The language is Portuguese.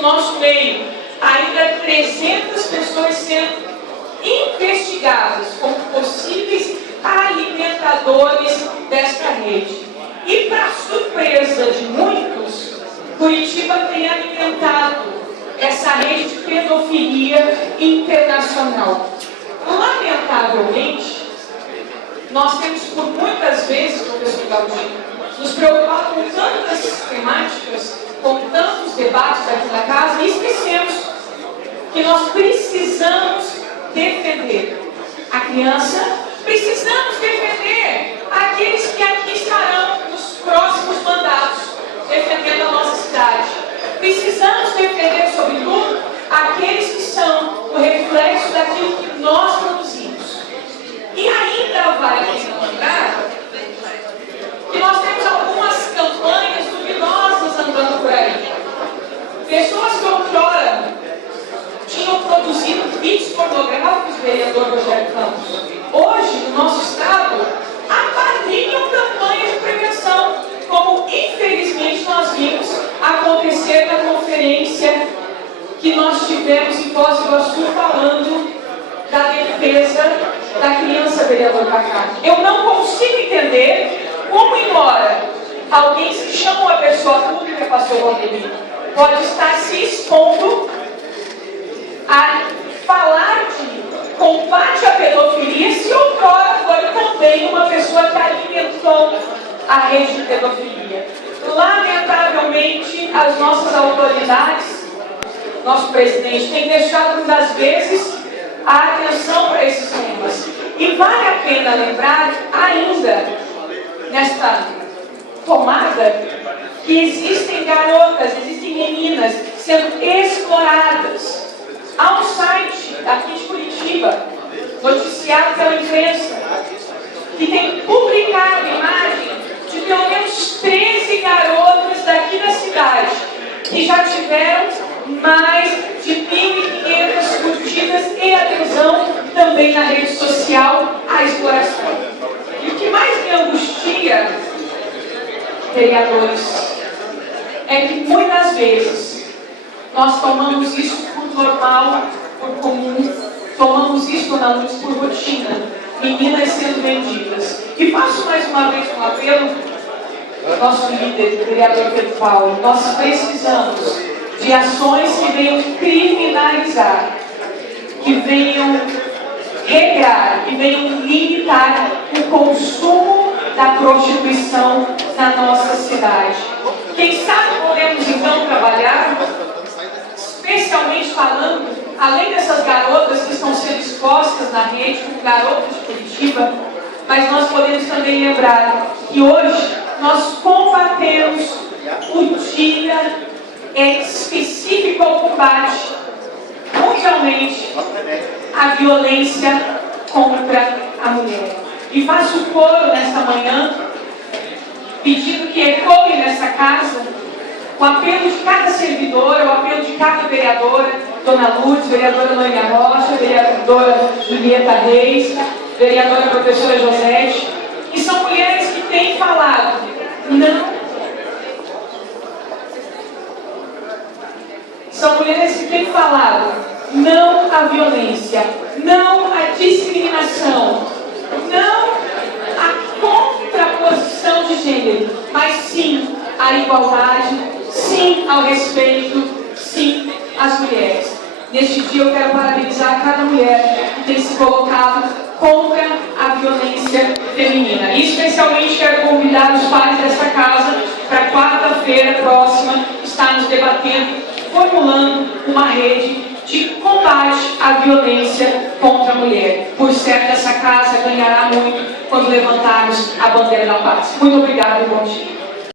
no nosso meio ainda 300 pessoas sendo investigadas como possíveis alimentadores desta rede. E, para surpresa de muitos, Curitiba tem alimentado essa rede de pedofilia internacional. Lamentavelmente, nós temos por muitas vezes, professor Galdino, nos preocupado com tantas temáticas, com tantos debates aqui na casa, e esquecemos que nós precisamos defender a criança, precisamos defender aqueles que aqui estarão nos próximos mandatos, defendendo a nossa cidade. Precisamos defender, sobretudo, aqueles que são o reflexo daquilo que nós produzimos. E ainda vale a pena lembrar que nós temos algumas campanhas duvidosas andando por aí. Pessoas que outrora tinham produzido vídeos pornográficos, vereador Rogério Campos, hoje, no nosso estado, apadrinham campanhas de prevenção, como infelizmente nós vimos acontecer na conferência que nós tivemos em Foz do Iguaçu falando da defesa da criança, vereador Cacá. Eu não consigo entender como, embora alguém se chama uma pessoa pública, pastor Valdemir, pode estar se expondo a falar de combate à pedofilia, se outrora foi também uma pessoa que alimentou a rede de pedofilia. Lamentavelmente, as nossas autoridades, nosso presidente, tem deixado muitas vezes a atenção para esses temas. E vale a pena lembrar ainda, nesta tomada, que existem garotas, existem meninas sendo exploradas. Há um site aqui de Curitiba, noticiado pela imprensa, que tem publicado imagem de pelo menos 13 garotas daqui da cidade, que já tiveram mais de 1.500 curtidas e adesão também na rede social à exploração. E o que mais me angustia, vereadores, é que muitas vezes nós tomamos isso por normal, por comum, tomamos isso, dona Luz, por rotina, meninas sendo vendidas. E faço mais uma vez um apelo ao nosso líder, o vereador Pedro Paulo. Nós precisamos de ações que venham criminalizar, que venham regrar, que venham limitar o consumo da prostituição na nossa cidade. Quem sabe podemos então trabalhar, especialmente falando, além dessas garotas que estão sendo expostas na rede, como garotas de Curitiba, mas nós podemos também lembrar que hoje nós combatemos o dia específico ao combate mundialmente a violência contra a mulher. E faço coro nesta manhã, pedindo que ecoe nessa casa o apelo de cada servidora, o apelo de cada vereadora, Dona Lourdes, vereadora Noêmia Rocha, vereadora Julieta Reis, vereadora professora Josete, que são mulheres que têm falado, não à violência, não à discriminação, não à contraposição de gênero, mas sim à igualdade, sim ao respeito, sim às mulheres. Neste dia eu quero parabenizar cada mulher que tem se colocado contra a violência feminina. E especialmente quero convidar os pais desta casa para quarta-feira próxima estarmos debatendo, formulando uma rede de combate à violência contra a mulher. Por certo, essa casa ganhará muito quando levantarmos a bandeira da paz. Muito obrigada e bom dia.